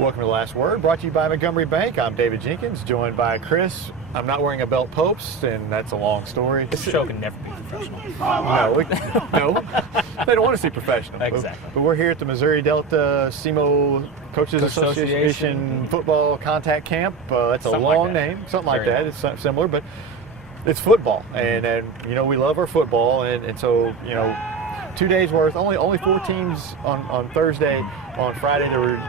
Welcome to The Last Word, brought to you by Montgomery Bank. I'm David Jenkins, joined by Chris. I'm not wearing a belt Popes, and that's a long story. This show can never be professional. No, they don't want to see professional. Exactly. But we're here at the Missouri Delta SEMO Coaches Association Football Contact Camp. That's a long name, something like that. It's similar, but it's football, and we love our football, and so 2 days worth. Only 4 teams on Thursday. On Friday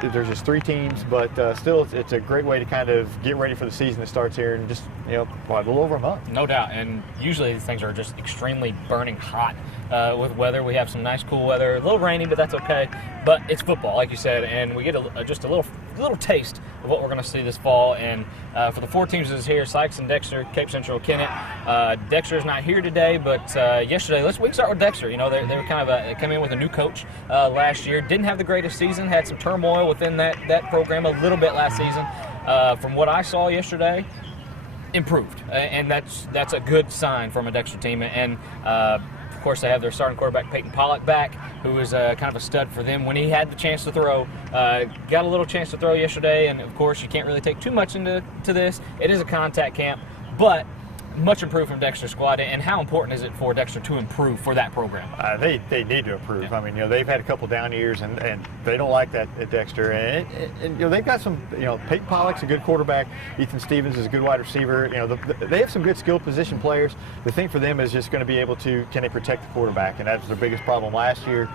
there's just 3 teams, but still it's a great way to kind of get ready for the season that starts here in just a little over a month. No doubt, and usually these things are just extremely burning hot with weather. We have some nice cool weather, a little rainy, but that's okay. But it's football, like you said, and we get just a little taste of what we're going to see this fall. And for the 4 teams that's here, Sykes and Dexter, Cape Central, Kennett. Dexter's not here today, but yesterday, we can start with Dexter. They were kind of they come in with a new coach last year. Didn't have the greatest season. Had some turmoil within that program a little bit last season. From what I saw yesterday, improved, and that's a good sign from a Dexter team. And of course, they have their starting quarterback Peyton Pollock back, who is kind of a stud for them when he had the chance to throw. Got a little chance to throw yesterday, and of course, you can't really take too much into this. It is a contact camp, but much improved from Dexter's squad. And how important is it for Dexter to improve for that program? They need to improve. Yeah. I mean, they've had a couple down years, and they don't like that at Dexter. And they've got some. Peyton Pollock's a good quarterback. Ethan Stevens is a good wide receiver. They have some good skilled position players. The thing for them is just going to be able to, can they protect the quarterback? And that was their biggest problem last year.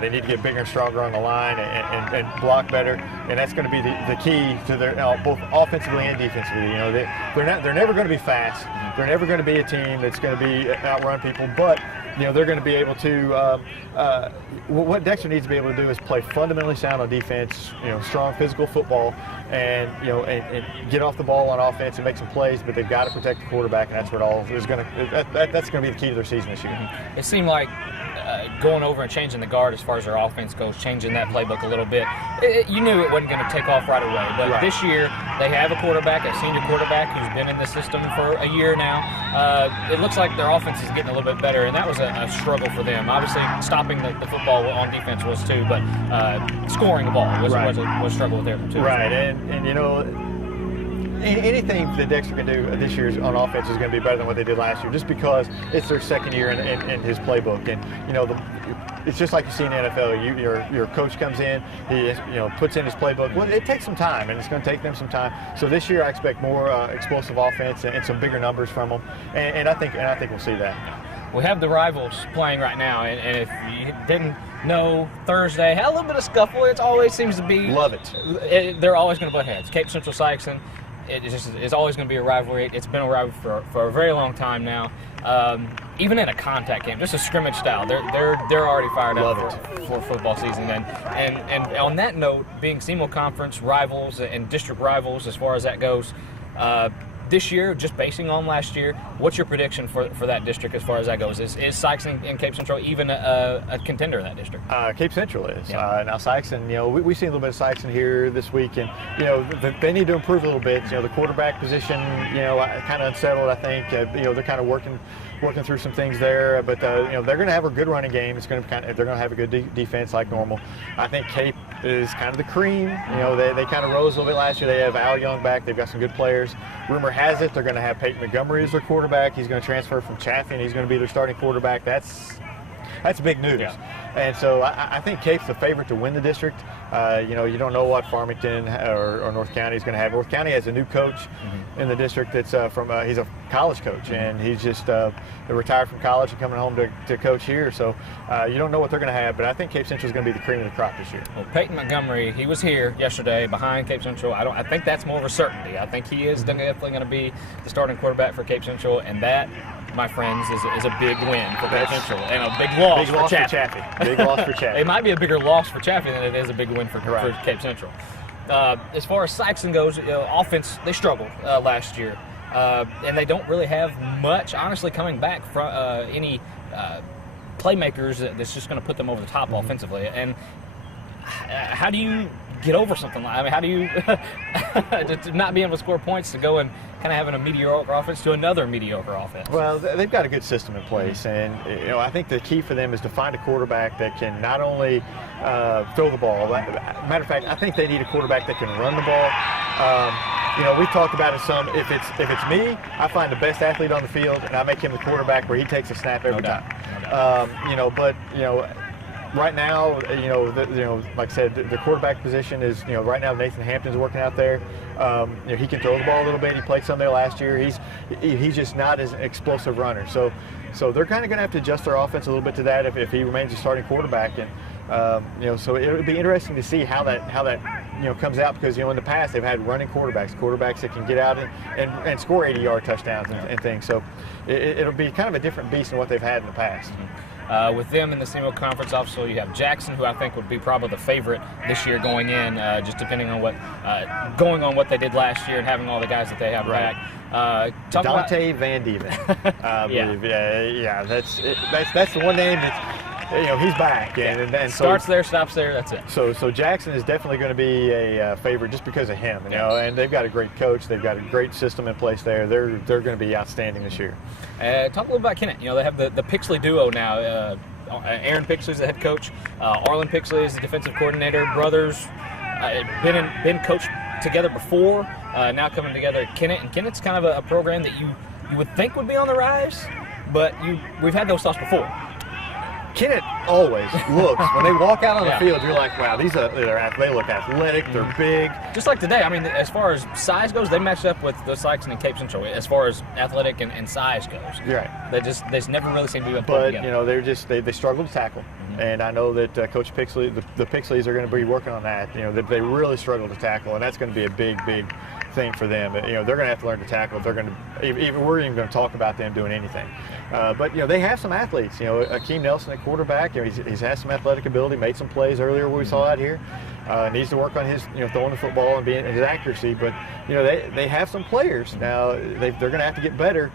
They need to get bigger and stronger on the line and block better. And that's going to be the key to their both offensively and defensively. They're never going to be fast. They're never going to be a team that's going to be outrun people, but they're going to be able to. What Dexter needs to be able to do is play fundamentally sound on defense. Strong physical football, and and get off the ball on offense and make some plays. But they've got to protect the quarterback, and that's what all is going to. That's going to be the key to their season this year. It seemed like going over and changing the guard as far as their offense goes, changing that playbook a little bit. You knew it wasn't going to take off right away, but this year they have a quarterback, a senior quarterback who's been in the system for a year now. It looks like their offense is getting a little bit better, and that was a struggle for them. Obviously, stopping the football on defense was too, but scoring the ball was a struggle with them too. Right, and anything that Dexter can do this year on offense is going to be better than what they did last year, just because it's their second year in his playbook. And it's just like you see in the NFL. Your coach comes in, he puts in his playbook. Well, it takes some time, and it's going to take them some time. So this year, I expect more explosive offense and some bigger numbers from them. And I think we'll see that. We have the rivals playing right now, and if you didn't know, Thursday had a little bit of scuffle. It always seems to be. Love it. They're always going to butt heads. Cape Central Sykeston. It's always going to be a rivalry. It's been a rivalry for a very long time now. Even in a contact game, just a scrimmage style, they're already fired up for football season. And on that note, being SEMO conference rivals and district rivals as far as that goes, this year, just basing on last year, what's your prediction for that district as far as that goes? Is Sykes and Cape Central even a contender in that district? Cape Central is. Yeah. Now Sykes, we've seen a little bit of Sykes here this week, and they need to improve a little bit. The quarterback position, kind of unsettled. I think they're kind of working through some things there, but they're going to have a good running game. They're going to have a good defense like normal. I think Cape is kind of the cream. They kind of rose a little bit last year. They have Al Young back. They've got some good players. Rumor has it they're going to have Peyton Montgomery as their quarterback. He's going to transfer from Chaffey, and he's going to be their starting quarterback. That's big news. Yeah. And so I think Cape's the favorite to win the district. You don't know what Farmington or North County is going to have. North County has a new coach in the district that's he's a college coach, and he's just retired from college and coming home to coach here. So you don't know what they're going to have, but I think Cape Central is going to be the cream of the crop this year. Well, Peyton Montgomery, he was here yesterday behind Cape Central. I think that's more of a certainty. I think he is definitely going to be the starting quarterback for Cape Central, and that, my friends, is a big win for Cape Central and a big loss for Chaffey. Big loss for Chaffey. It might be a bigger loss for Chaffey than it is a big win for Cape Central. As far as Sykeston goes, offense, they struggled last year. And they don't really have much, honestly, coming back from any playmakers that's just going to put them over the top offensively. And how do you get over something like? I mean, how do you to not be able to score points to go and kind of having a mediocre offense to another mediocre offense? Well, they've got a good system in place, and I think the key for them is to find a quarterback that can not only throw the ball. Matter of fact, I think they need a quarterback that can run the ball. We've talked about it some. If it's me, I find the best athlete on the field, and I make him the quarterback where he takes a snap every time. Right now, like I said, the quarterback position is, right now Nathan Hampton's working out there. He can throw the ball a little bit. He played some there last year. He's just not as explosive runner. So they're kind of going to have to adjust their offense a little bit to that if he remains a starting quarterback. And so it would be interesting to see how that comes out, because in the past they've had running quarterbacks that can get out and score 80-yard touchdowns and things. So it'll be kind of a different beast than what they've had in the past. With them in the CMO Conference, obviously you have Jackson, who I think would be probably the favorite this year going in, just depending on what they did last year and having all the guys that they have back. Dante Van Dieven, I believe. Yeah. That's the one name that's. He's back, and starts there, stops there. That's it. So Jackson is definitely going to be a favorite just because of him. And they've got a great coach. They've got a great system in place there. They're going to be outstanding this year. Talk a little about Kennett. They have the Pixley duo now. Aaron Pixley is the head coach. Arlen Pixley is the defensive coordinator. Brothers, been coached together before. Now coming together at Kennett, and Kennett's kind of a program that you would think would be on the rise, but we've had those thoughts before. Kennett always looks, when they walk out on the field, you're like, wow, they look athletic, they're big. Just like today, I mean, as far as size goes, they matched up with the Sykes and Cape Central as far as athletic and size goes. You're right. They just never really seem to be But, together. they struggle to tackle. And I know that Coach Pixley, the Pixleys are going to be working on that. They really struggle to tackle, and that's going to be a big thing for them. They're going to have to learn to tackle. We're even going to talk about them doing anything. But they have some athletes. Akeem Nelson at quarterback. He's has some athletic ability. Made some plays earlier we saw out here. Needs to work on his throwing the football and his accuracy. But they have some players now. They're going to have to get better.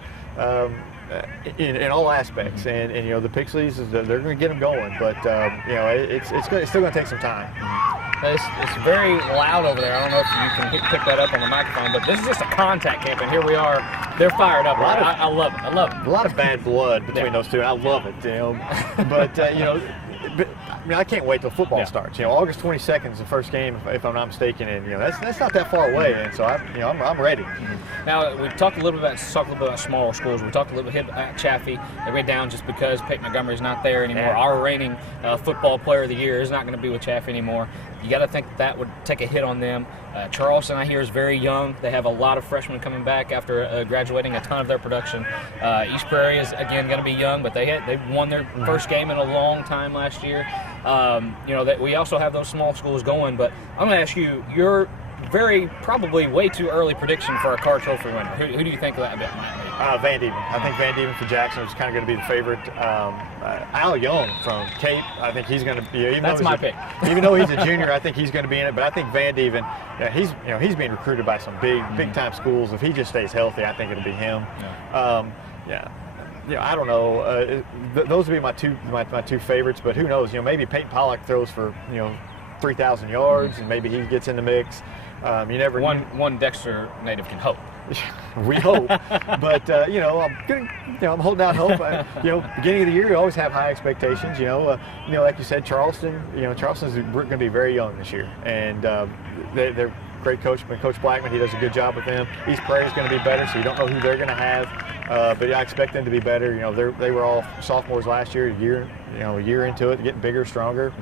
In all aspects, and the Pixies, they're going to get them going, but it's still going to take some time. It's very loud over there. I don't know if you can pick that up on the microphone, but this is just a contact camp, and here we are. They're fired up. I love it. I love it. A lot of bad blood between those two. I love it. But I can't wait till football starts. August 22nd is the first game, if I'm not mistaken, and that's not that far away, and so I'm ready. Now we talked a little bit about smaller schools. We talked a little bit about Chaffee. They went down just because Peyton Montgomery's not there anymore. Yeah. Our reigning football player of the year is not going to be with Chaffee anymore. You got to think that would take a hit on them. Charleston, I hear, is very young. They have a lot of freshmen coming back after graduating a ton of their production. East Prairie is, again, going to be young, but they won their first game in a long time last year. We also have those small schools going, but I'm going to ask you, your probably way too early prediction for a Carr Trophy winner. Who do you think that might be? Van Dieven. I think Van Dieven for Jackson is kind of going to be the favorite. Al Young from Cape, I think he's going to be. That's my pick. Even though he's a junior, I think he's going to be in it. But I think Van Dieven, he's being recruited by some big time schools. If he just stays healthy, I think it'll be him. I don't know. Those would be my two favorites. But who knows? Maybe Peyton Pollock throws for 3,000 yards, and maybe he gets in the mix. You never. One Dexter native can hope. We hope, but I'm holding out hope. Beginning of the year, you always have high expectations. Like you said, Charleston. Charleston's going to be very young this year, and they're great coach. Coach Blackman, he does a good job with them. East Prairie is going to be better, so you don't know who they're going to have, but I expect them to be better. They were all sophomores last year. A year into it, getting bigger, stronger.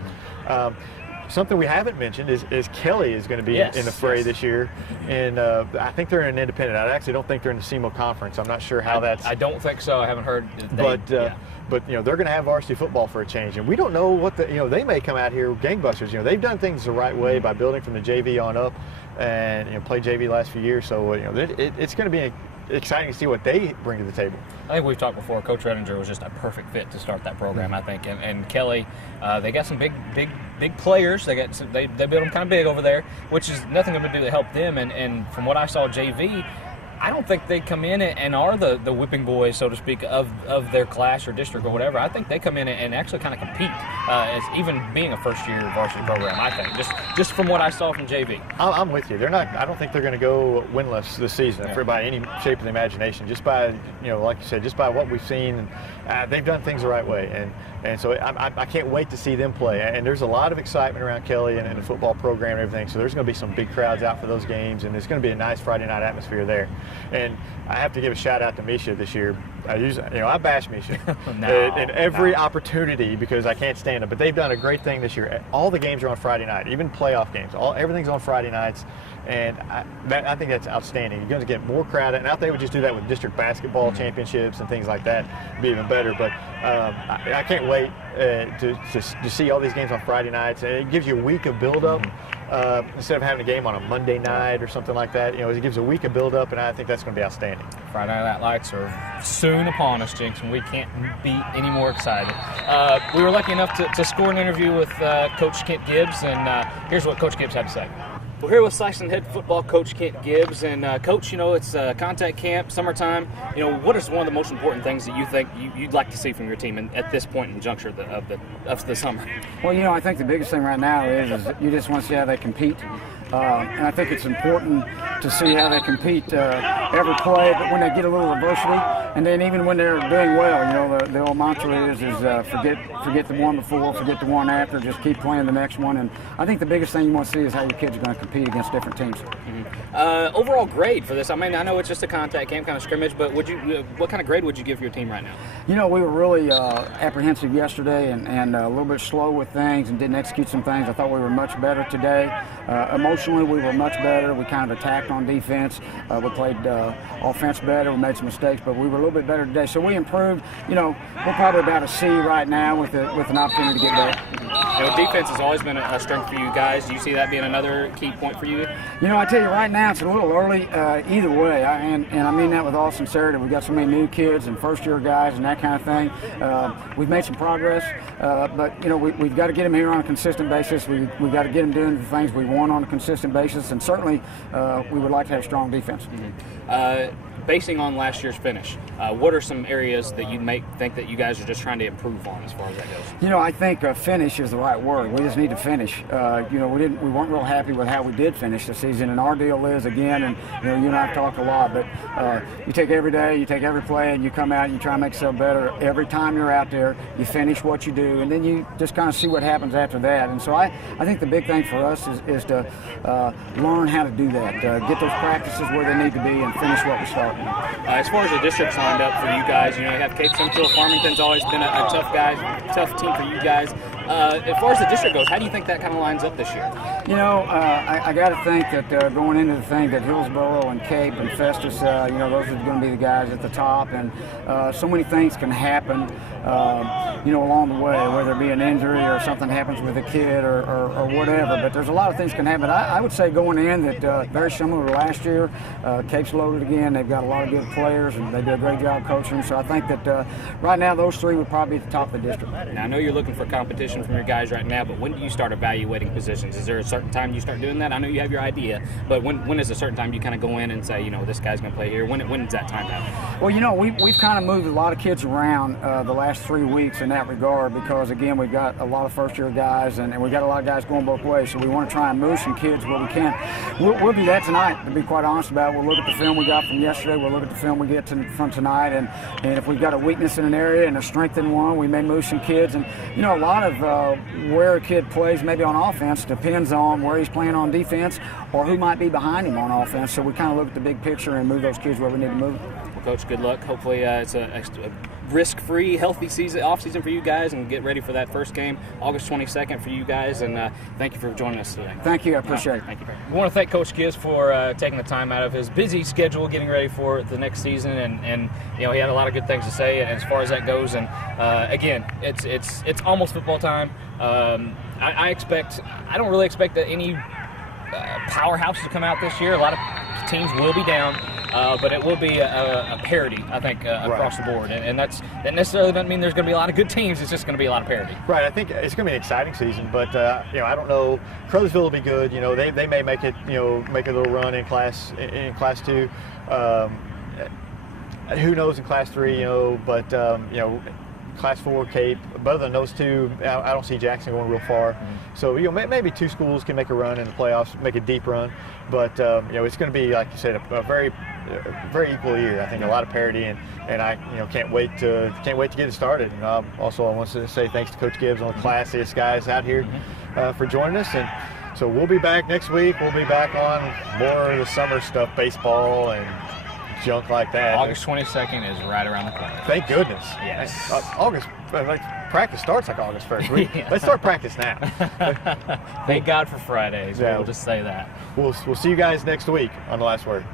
Something we haven't mentioned is Kelly is going to be in the fray this year, and I think they're in an independent. I actually don't think they're in the SEMO conference. I'm not sure how that's. I don't think so. I haven't heard. But they're going to have varsity football for a change, and we don't know what they may come out here gangbusters. They've done things the right way by building from the JV on up, and played JV last few years. So it's going to be exciting to see what they bring to the table. I think we've talked before. Coach Redinger was just a perfect fit to start that program. I think, and Kelly, they got some big players. They built them kind of big over there, which is nothing going to do to help them. And from what I saw, JV, I don't think they come in and are the whipping boys, so to speak, of their class or district or whatever. I think they come in and actually kind of compete as even being a first-year varsity program, I think, just from what I saw from JV. I'm with you. They're not. I don't think they're going to go winless this season by any shape of the imagination. Just by, like you said, just by what we've seen, they've done things the right way, and so I can't wait to see them play. And there's a lot of excitement around Kelly and the football program and everything. So there's going to be some big crowds out for those games, and it's going to be a nice Friday night atmosphere there. And I have to give a shout out to Misha this year. I bash Misha in every opportunity because I can't stand them. But they've done a great thing this year. All the games are on Friday night, even playoff games. Everything's on Friday nights, and I think that's outstanding. You're going to get more crowd. And I think they would just do that with district basketball championships and things like that. It'd be even better. But I can't wait to see all these games on Friday nights. It gives you a week of build-up. Instead of having a game on a Monday night or something like that, it gives a week of build-up, and I think that's going to be outstanding. Friday Night Lights are soon upon us, Jinx, and we can't be any more excited. We were lucky enough to score an interview with Coach Kent Gibbs, and here's what Coach Gibbs had to say. We're here with Sikeston head football coach Kent Gibbs, and Coach, it's contact camp, summertime. What is one of the most important things that you think you'd like to see from your team at this point in the juncture of the summer? Well, I think the biggest thing right now is you just want to see how they compete. And I think it's important to see how they compete every play, but when they get a little adversity, and then even when they're doing well, the old mantra is forget the one before, forget the one after, just keep playing the next one. And I think the biggest thing you want to see is how your kids are going to compete against different teams. Mm-hmm. Overall grade for this, I know it's just a contact camp kind of scrimmage, but what kind of grade would you give your team right now? We were really apprehensive yesterday and a little bit slow with things and didn't execute some things. I thought we were much better today. Emotionally, we were much better. We kind of attacked on defense. We played offense better. We made some mistakes, but we were a little bit better today. So we improved. We're probably about a C right now with an opportunity to get better. Defense has always been a strength for you guys. Do you see that being another key point for you? I tell you right now, it's a little early either way, and I mean that with all sincerity. We've got so many new kids and first-year guys and that kind of thing. We've made some progress, but we've got to get them here on a consistent basis. We've got to get them doing the things we want on a consistent basis, and certainly we would like to have strong defense. Mm-hmm. Basing on last year's finish, what are some areas that you think that you guys are just trying to improve on as far as that goes? I think finish is the right word. We just need to finish. We weren't real happy with how we did finish the season, and our deal is, again, and you and I have talked a lot, but you take every day, you take every play, and you come out and you try to make yourself better. Every time you're out there, you finish what you do, and then you just kind of see what happens after that. And so I think the big thing for us is to learn how to do that, get those practices where they need to be, and finish what we start. As far as the district's lined up for you guys, you have Cape Central. Farmington's always been a tough team for you guys. As far as the district goes, how do you think that kind of lines up this year? I got to think that going into the thing that Hillsborough and Cape and Festus, those are going to be the guys at the top, and so many things can happen, along the way, whether it be an injury or something happens with a kid or whatever. But there's a lot of things can happen. I would say going in that very similar to last year. Cape's loaded again. They've got a lot of good players, and they do a great job coaching. So I think that right now those three would probably be at the top of the district. Now, I know you're looking for competition from your guys right now, but when do you start evaluating positions? Is there a certain time you start doing that? I know you have your idea, but when is a certain time you kind of go in and say, this guy's going to play here? When does that time happen? Well, we've kind of moved a lot of kids around the last 3 weeks in that regard because, again, we've got a lot of first-year guys and we've got a lot of guys going both ways, so we want to try and move some kids where we can. We'll do that tonight, to be quite honest about it. We'll look at the film we got from yesterday. We'll look at the film we get from tonight, and if we've got a weakness in an area and a strength in one, we may move some kids. And, a lot of where a kid plays maybe on offense depends on where he's playing on defense or who might be behind him on offense. So we kind of look at the big picture and move those kids where we need to move. Well, Coach, good luck. Hopefully it's a risk-free, healthy off-season for you guys, and get ready for that first game, August 22nd for you guys. And thank you for joining us today. Thank you. I appreciate it. Thank you. We want to thank Coach Gibbs for taking the time out of his busy schedule, getting ready for the next season, and he had a lot of good things to say as far as that goes. And again, it's almost football time. I don't really expect that any powerhouse to come out this year. A lot of teams will be down. but it will be a parity, I think, across the board. And that necessarily doesn't mean there's going to be a lot of good teams. It's just going to be a lot of parity. Right. I think it's going to be an exciting season, but I don't know. Crothersville will be good. They may make it. Make a little run in Class 2. Who knows in Class 3? But Class 4, Cape. But other than those two, I don't see Jackson going real far. Mm-hmm. So maybe two schools can make a run in the playoffs, make a deep run. But it's going to be, like you said, a very equal year. I think a lot of parity, and I can't wait to get it started. And also, I want to say thanks to Coach Gibbs, one of the classiest guys out here, for joining us. And so we'll be back next week. We'll be back on more of the summer stuff, baseball and junk like that. August 22nd is right around the corner. Thank goodness. Yes. August, practice starts like August 1st. Let's start practice now. Thank God for Fridays. Yeah. We'll just say that. We'll see you guys next week on The Last Word.